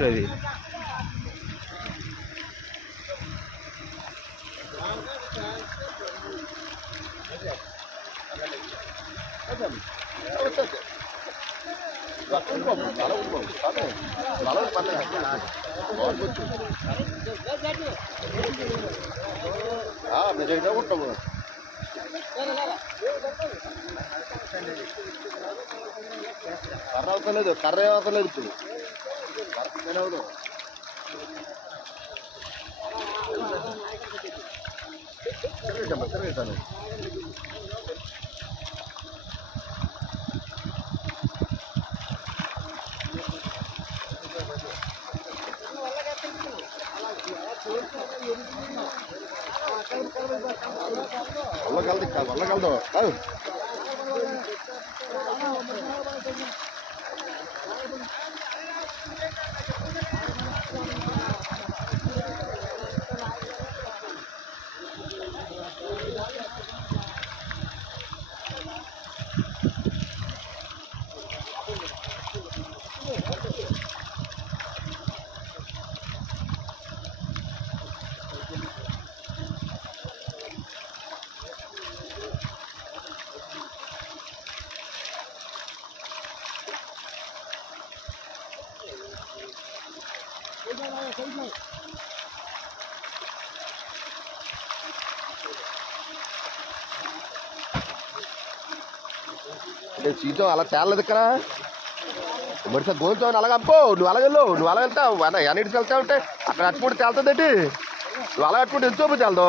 రవి కర్ర అవసరం కర్ర అవసరం లేదు ఇప్పుడు అవును తిరగేస్తాను వల్ల కలదు చీతో అలా తేలదు ఇక్కడ మరి సార్ గోల్తో అలాగ అప్పో నువ్వు అలాగెళ్ళు నువ్వు అలా వెళ్తావు అన్నిటికి వెళ్తా ఉంటే అక్కడ అట్టుకుంటే తేలుతుందేంటి నువ్వు అలా అట్టుకుంటే ఎంతో తేలదు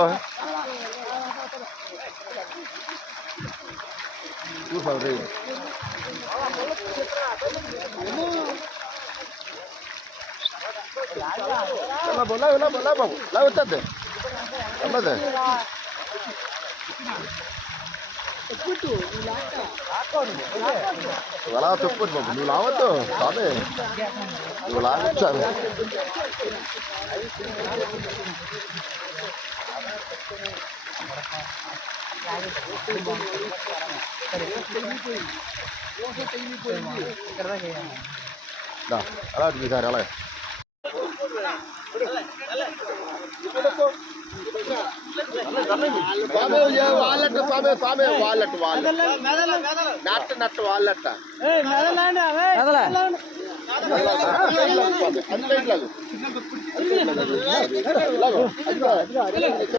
చూసావు రే బోలా బోలా బోలా బాబు లా వచ్చేద్ది అమ్మదే అలా చెప్పుకోండి బాబు నువ్వు లావద్దు బాబే నువ్వు లాగొచ్చాను అలా సార్ అలాగే వాళ్ళట్టు స్వామి స్వామి వాళ్ళట్టు వాళ్ళు నట్టు నట్టు వాళ్ళట్ట